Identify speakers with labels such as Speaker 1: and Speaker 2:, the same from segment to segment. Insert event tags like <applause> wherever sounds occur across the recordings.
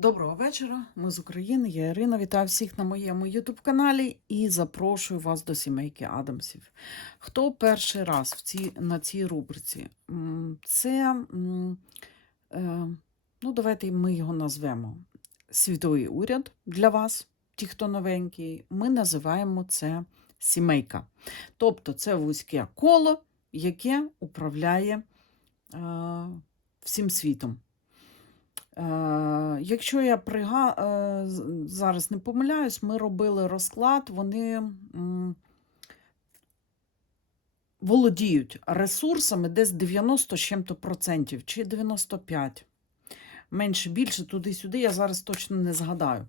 Speaker 1: Доброго вечора, ми з України, я Ірина. Вітаю всіх на моєму YouTube-каналі і запрошую вас до сімейки Адамсів. Хто перший раз в цій, на цій рубриці? Це, е, ну, давайте ми його назвемо світовий уряд для вас, ті, хто новенький. Ми називаємо це сімейка. Тобто це вузьке коло, яке управляє е, всім світом. Е, Якщо я прига... е, зараз не помиляюсь, ми робили розклад, вони володіють ресурсами десь 90 з чим-то процентів, чи 95. Менше більше туди-сюди, я зараз точно не згадаю.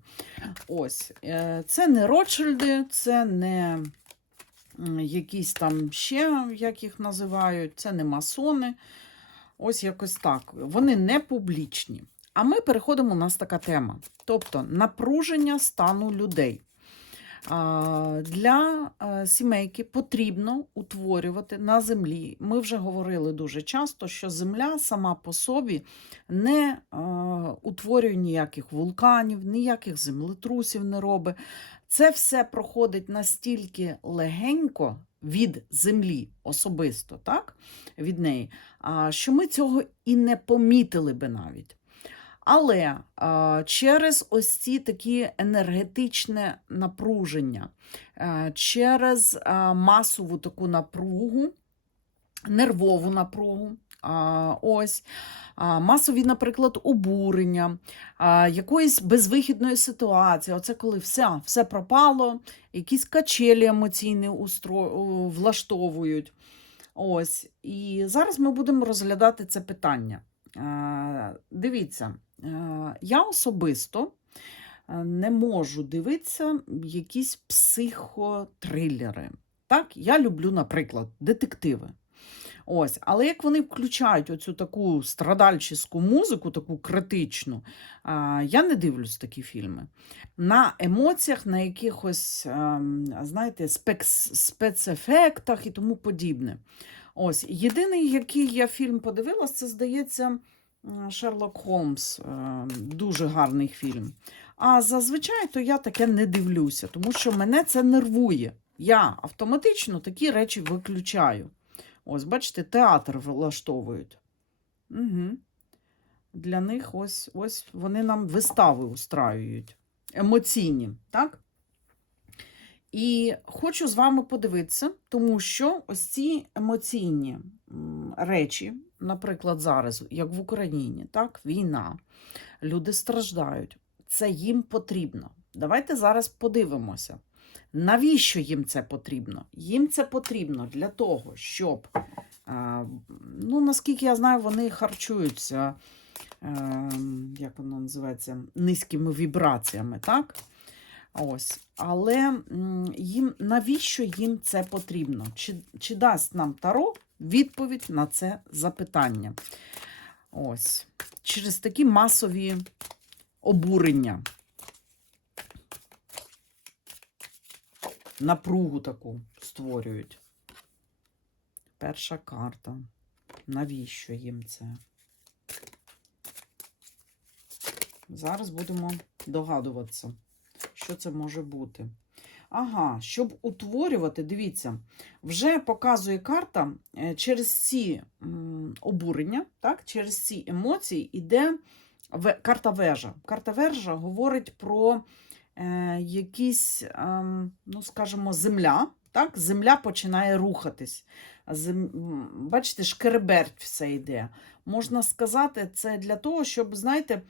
Speaker 1: Ось, е, це не Ротшильди, це не якісь там ще, як їх називають, це не масони. Ось якось так. Вони не публічні. А ми переходимо, у нас така тема. Тобто напруження стану людей. Для е, сімейки потрібно утворювати на землі. Ми вже говорили дуже часто, що земля сама по собі не е, утворює ніяких вулканів, ніяких землетрусів не робить. Це все проходить настільки легенько від землі особисто, так? від неї, що ми цього і не помітили би навіть. Але через ось ці такі енергетичне напруження, е, через масову таку напругу, нервову напругу, ось, масові, наприклад, обурення, якоїсь безвихідної ситуації. Оце коли все, все пропало, якісь качелі емоційні устро... влаштовують. Ось. І зараз ми будемо розглядати це питання. Е, Дивіться, я особисто е, не можу дивитися якісь психотрилери. Так, я люблю, наприклад, детективи. Ось, але як вони включають оцю таку страдальчиську музику, таку критичну, я не дивлюсь такі фільми. На емоціях, на якихось, ем, знаєте, спецефектах і тому подібне. Ось, єдиний, який я фільм подивилась, це, здається, Шерлок Холмс. е, Дуже гарний фільм. А зазвичай то я таке не дивлюся, тому що мене це нервує. Я автоматично такі речі виключаю. Ось, бачите, театр влаштовують. Угу. Для них ось, ось вони нам вистави устраюють. Емоційні, так? І хочу з вами подивитися, тому що ось ці емоційні речі, наприклад, зараз, як в Україні, так, війна, люди страждають, це їм потрібно. Давайте зараз подивимося, навіщо їм це потрібно? Їм це потрібно для того, щоб, е, ну, наскільки я знаю, вони харчуються, е, як воно називається, низькими вібраціями, так? Ось. Але їм, навіщо їм це потрібно? Чи, чи дасть нам Таро відповідь на це запитання? Ось. Через такі масові обурення. Напругу таку створюють. Перша карта. Навіщо їм це? Зараз будемо догадуватися що це може бути. Ага, щоб утворювати, дивіться, вже показує карта е, через ці обурення, так, через ці емоції йде карта вежа. Карта вежа говорить про е, якісь, ем, ну, скажімо, земля. Так, земля починає рухатись. Зем... Бачите, шкереберть все йде. Можна сказати, це для того, щоб, знаєте,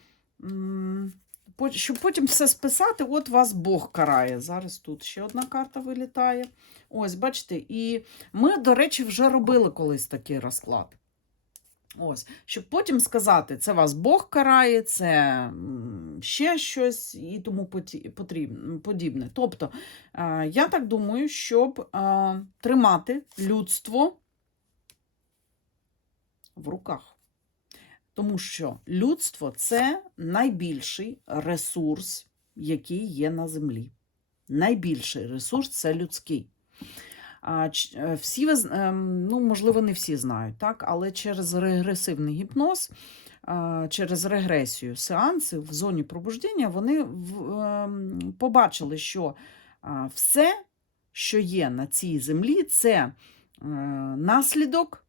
Speaker 1: щоб потім все списати, от вас Бог карає. Зараз тут ще одна карта вилітає. Ось, бачите, і ми, до речі, вже робили колись такий розклад. Ось, щоб потім сказати, це вас Бог карає, це ще щось і тому подібне. Тобто, е, я так думаю, щоб е, тримати людство в руках. Тому що людство це найбільший ресурс, який є на землі. Найбільший ресурс це людський. Е, Всі ем, ну, можливо, не всі знають, так? але через регресивний гіпноз, через регресію сеансів в зоні пробуждення вони ем, побачили, що все, що є на цій землі, це е, наслідок,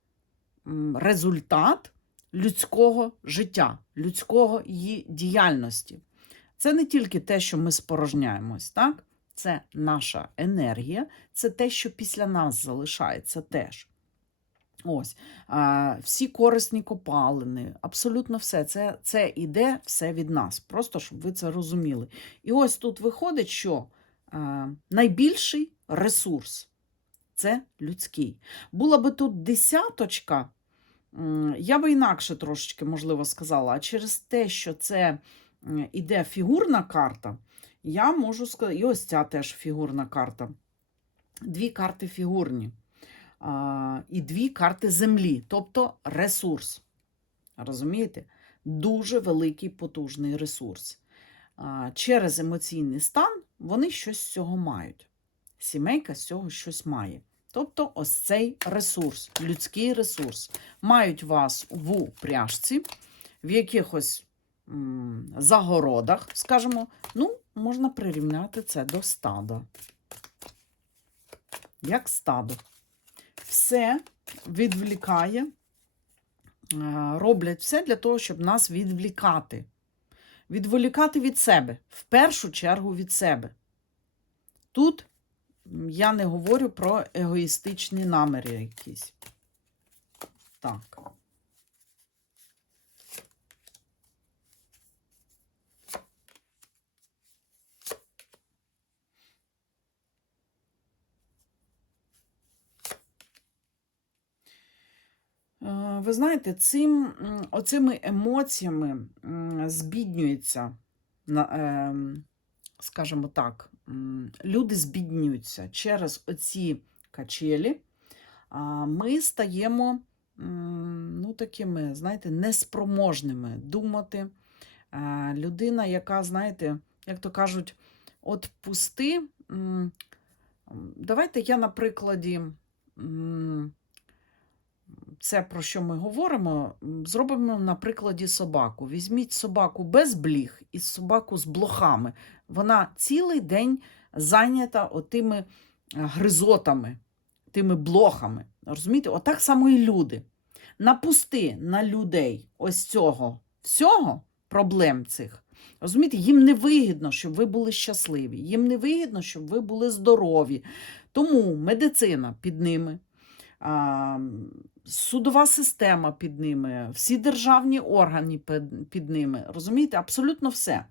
Speaker 1: результат людського життя, людського її діяльності. Це не тільки те, що ми спорожняємось, так? Це наша енергія, це те, що після нас залишається теж. Ось, а, всі корисні копалини, абсолютно все. Це, це іде все від нас. Просто щоб ви це розуміли. І ось тут виходить, що а, найбільший ресурс це людський. Була би тут десяточка, я би інакше трошечки, можливо, сказала, а через те, що це іде фігурна карта, я можу сказати, і ось ця теж фігурна карта. Дві карти фігурні і дві карти землі, тобто ресурс. Розумієте? Дуже великий потужний ресурс. Через емоційний стан вони щось з цього мають. Сімейка з цього щось має. Тобто, ось цей ресурс, людський ресурс, мають вас в упряжці, в якихось загородах, скажімо, ну, можна прирівняти це до стада. Як стадо. Все відвлікає, е, роблять все для того, щоб нас відвлікати. Відволікати від себе, в першу чергу від себе. Тут я не говорю про егоїстичні наміри якісь. Так. Е, Ви знаєте, цим, оцими емоціями збіднюється, ем, скажімо так, люди збіднюються через оці качелі. Ми стаємо ну, такими, знаєте, неспроможними думати. Людина, яка, знаєте, як то кажуть, от пусти. Давайте я на прикладі. Це, про що ми говоримо, зробимо на прикладі собаку. Візьміть собаку без бліг і собаку з блохами. Вона цілий день зайнята отими е, гризотами, тими блохами. Розумієте? Отак само і люди. Напусти на людей ось цього всього проблем цих. Розумієте, їм не вигідно, щоб ви були щасливі, їм не вигідно, щоб ви були здорові. Тому медицина під ними. Судова система під ними, всі державні органи під ними. Розумієте, абсолютно все.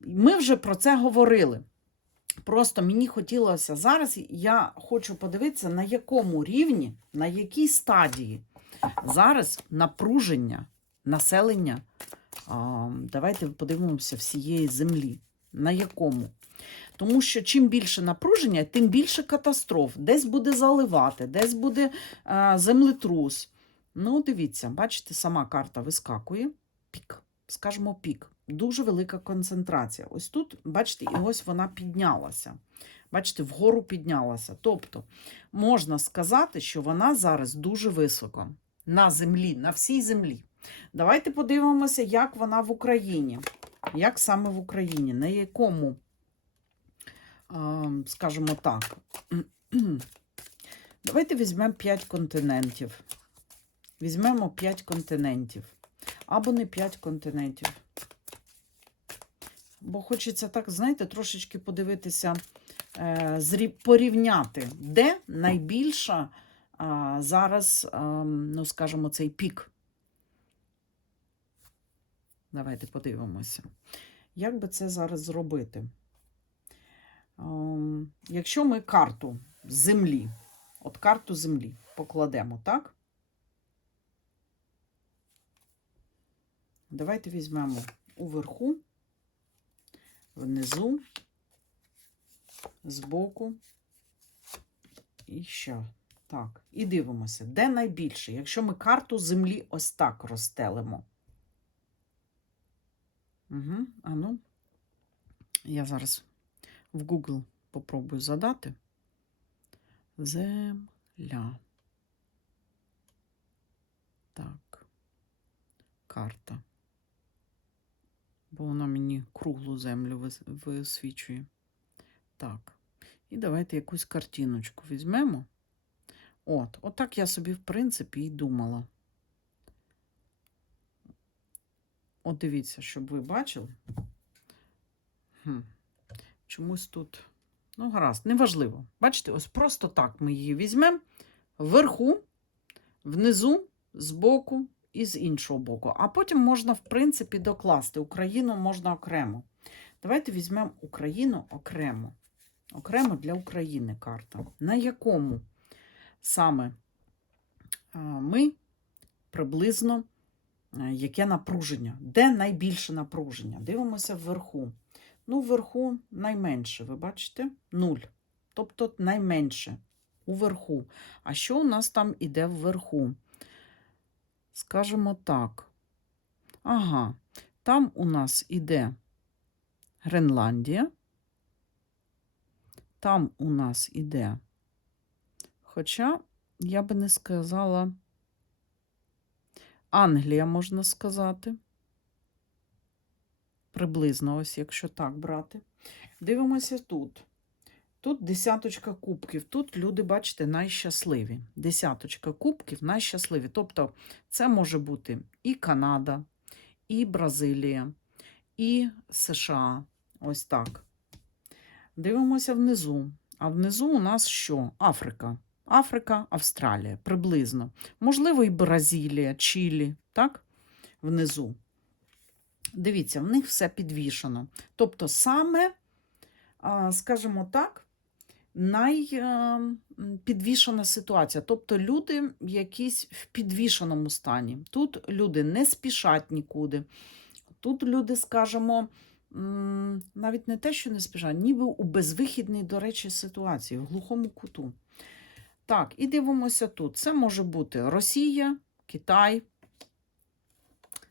Speaker 1: Ми вже про це говорили. Просто мені хотілося зараз, я хочу подивитися, на якому рівні, на якій стадії зараз напруження населення. Давайте подивимося всієї землі. На якому? Тому що чим більше напруження, тим більше катастроф. Десь буде заливати, десь буде а, землетрус. Ну, дивіться, бачите, сама карта вискакує. Пік. Скажімо, пік. Дуже велика концентрація. Ось тут, бачите, і ось вона піднялася. Бачите, вгору піднялася. Тобто, можна сказати, що вона зараз дуже високо. На землі, на всій землі. Давайте подивимося, як вона в Україні. Як саме в Україні, на якому скажімо так. <clears throat> Давайте візьмемо 5 континентів. Візьмемо 5 континентів. Або не 5 континентів. Бо хочеться так, знаєте, трошечки подивитися, е, порівняти, де найбільша зараз, ну, скажімо, цей пік. Давайте подивимося. Як би це зараз зробити? Ем, Якщо ми карту землі, от карту землі покладемо, так? Давайте візьмемо уверху, внизу, збоку і ще. Так, і дивимося, де найбільше, якщо ми карту землі ось так розстелимо. Угу, а ну, я зараз в Google попробую задати. Земля. Так. Карта. Бо вона мені круглу землю висвічує. Так. І давайте якусь картиночку візьмемо. От, отак я собі, в принципі, і думала. От дивіться, щоб ви бачили. Хм. Чомусь тут. Ну, гаразд, неважливо. Бачите, ось просто так ми її візьмемо вверху, внизу, збоку і з іншого боку. А потім можна, в принципі, докласти. Україну можна окремо. Давайте візьмемо Україну окремо. Окремо для України карта. На якому саме ми приблизно яке напруження? Де найбільше напруження? Дивимося вверху. Ну, вверху найменше, ви бачите? Нуль. Тобто найменше уверху. А що у нас там іде вверху? Скажемо так. Ага, там у нас іде Гренландія. Там у нас іде. Хоча я би не сказала Англія, можна сказати. Приблизно, ось якщо так брати. Дивимося тут. Тут десяточка кубків. Тут люди, бачите, найщасливі. Десяточка кубків найщасливі. Тобто це може бути і Канада, і Бразилія, і США. Ось так. Дивимося внизу. А внизу у нас що? Африка. Африка, Австралія, приблизно. Можливо, і Бразилія, Чилі, так? Внизу. Дивіться, в них все підвішено. Тобто, саме, скажімо так, найпідвішена ситуація. Тобто люди якісь в підвішеному стані. Тут люди не спішать нікуди. Тут люди, скажімо, навіть не те, що не спішать, ніби у безвихідній, до речі, ситуації, в глухому куту. Так, і дивимося тут. Це може бути Росія, Китай,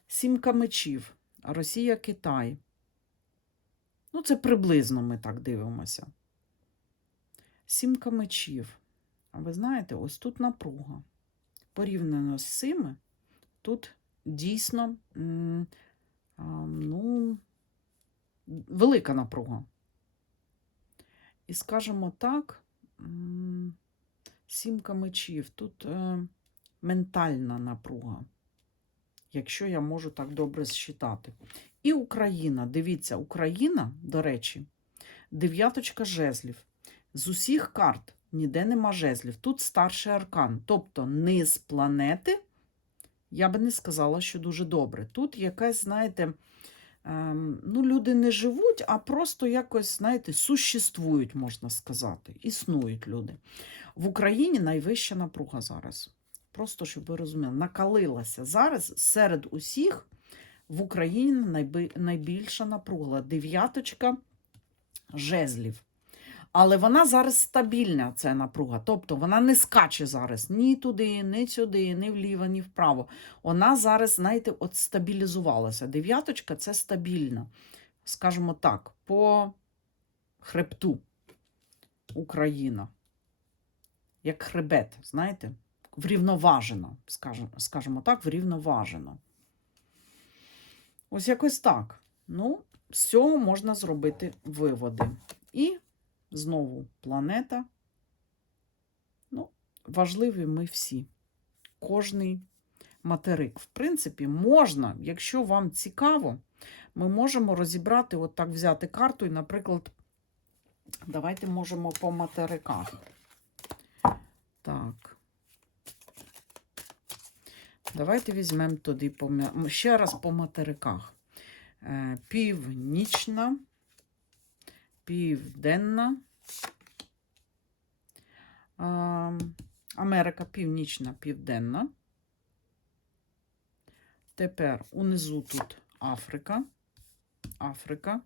Speaker 1: сімка мечів. Росія, Китай. Ну, це приблизно ми так дивимося. Сімка мечів. А ви знаєте, ось тут напруга. Порівняно з цими, тут дійсно ну, велика напруга. І скажімо так, сімка мечів, тут е, ментальна напруга якщо я можу так добре считати. І Україна, дивіться, Україна, до речі, дев'яточка жезлів. З усіх карт ніде нема жезлів. Тут старший аркан, тобто низ планети, я би не сказала, що дуже добре. Тут якась, знаєте, ем, ну, люди не живуть, а просто якось, знаєте, существують, можна сказати. Існують люди. В Україні найвища напруга зараз. Просто щоб ви розуміли, накалилася. Зараз серед усіх в Україні найбільша напруга. Дев'яточка жезлів. Але вона зараз стабільна, ця напруга. Тобто вона не скаче зараз ні туди, ні сюди, ні вліво, ні вправо. Вона зараз, знаєте, от стабілізувалася. Дев'яточка це стабільна. Скажімо так, по хребту Україна. Як хребет, знаєте? Врівноважено, скажімо, так, врівноважено. Ось якось так. Ну, з цього можна зробити виводи. І знову планета. Ну, важливі ми всі. Кожний материк. В принципі, можна, якщо вам цікаво, ми можемо розібрати, от так взяти карту і, наприклад, давайте можемо по материках. Так. Давайте візьмемо туди ще раз по материках. Е, Північна, південна. Америка північна, південна. Тепер унизу тут Африка, Африка,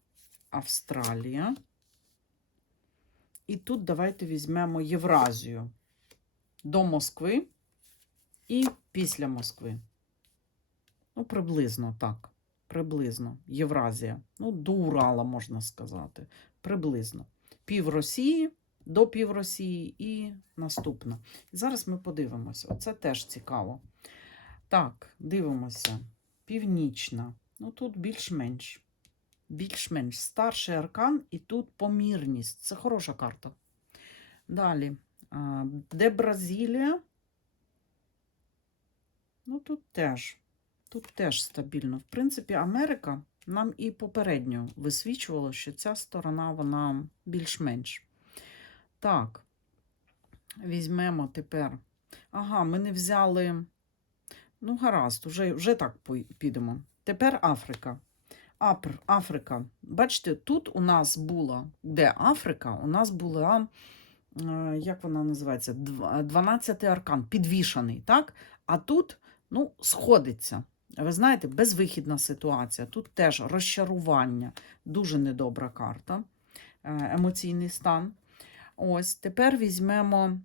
Speaker 1: Австралія. І тут давайте візьмемо Євразію до Москви і після Москви. Ну, приблизно так. Приблизно. Євразія. Ну, до Урала, можна сказати. Приблизно. Пів Росії до і наступна. І зараз ми подивимося. Оце теж цікаво. Так, дивимося. Північна. Ну тут більш-менш. Більш-менш старший аркан, і тут помірність. Це хороша карта. Далі. Де Бразилія? Ну, тут теж. Тут теж стабільно. В принципі, Америка нам і попередньо висвічувала, що ця сторона вона більш-менш. Так, візьмемо тепер. Ага, ми не взяли. Ну, гаразд, вже, вже так підемо. Тепер Африка. Апр, Африка. Бачите, тут у нас була, де Африка, у нас була, е, як вона називається, 12-й аркан, підвішаний, так? А тут, ну, сходиться. Ви знаєте, безвихідна ситуація. Тут теж розчарування, дуже недобра карта, е, емоційний стан. Ось, тепер візьмемо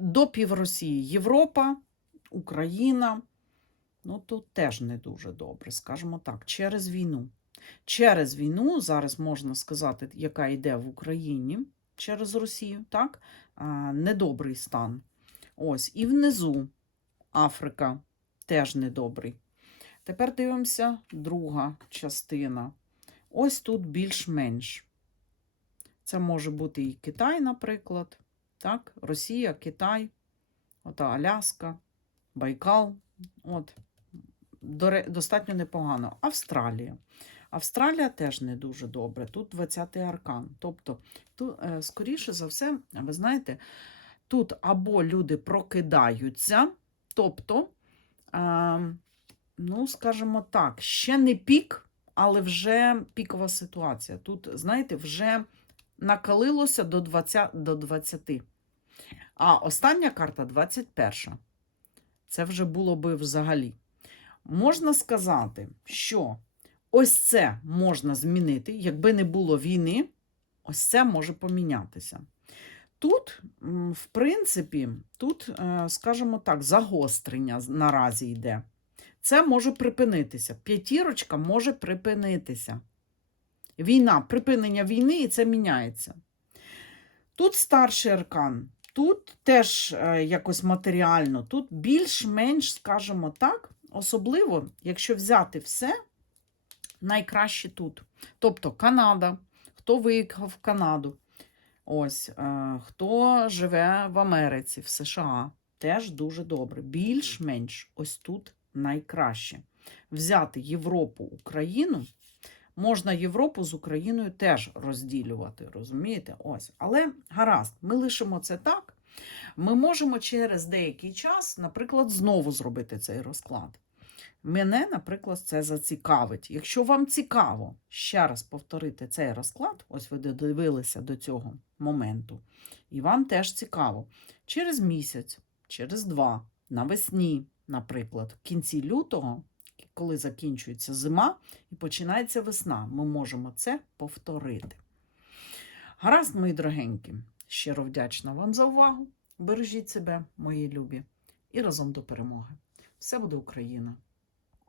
Speaker 1: до півросії Європа, Україна. Ну, тут теж не дуже добре, скажімо так, через війну. Через війну, зараз можна сказати, яка йде в Україні через Росію, так? Недобрий стан. Ось, і внизу Африка теж недобрий. Тепер дивимося друга частина. Ось тут більш-менш. Це може бути і Китай, наприклад. Так? Росія, Китай, ота Аляска, Байкал. От. Достатньо непогано. Австралія. Австралія теж не дуже добре. Тут 20-й аркан. Тобто, тут, е, скоріше за все, ви знаєте, тут або люди прокидаються, тобто, ну, скажімо так, ще не пік, але вже пікова ситуація. Тут, знаєте, вже накалилося до 20. До 20. А остання карта 21. Це вже було би взагалі. Можна сказати, що ось це можна змінити, якби не було війни, ось це може помінятися. Тут, в принципі, тут, е, скажімо так, загострення наразі йде. Це може припинитися. П'ятірочка може припинитися. Війна, припинення війни, і це міняється. Тут старший аркан, тут теж е, якось матеріально, тут більш-менш, скажімо так, особливо, якщо взяти все, найкраще тут. Тобто Канада, хто виїхав в Канаду, ось, е, хто живе в Америці, в США, теж дуже добре. Більш-менш ось тут найкраще. Взяти Європу, Україну. Можна Європу з Україною теж розділювати, розумієте? Ось. Але гаразд, ми лишимо це так. Ми можемо через деякий час, наприклад, знову зробити цей розклад. Мене, наприклад, це зацікавить. Якщо вам цікаво ще раз повторити цей розклад, ось ви додивилися до цього моменту, і вам теж цікаво, через місяць, через два, навесні, наприклад, в кінці лютого, коли закінчується зима і починається весна, ми можемо це повторити. Гаразд, мої дорогенькі, щиро вдячна вам за увагу. Бережіть себе, мої любі, і разом до перемоги. Все буде Україна!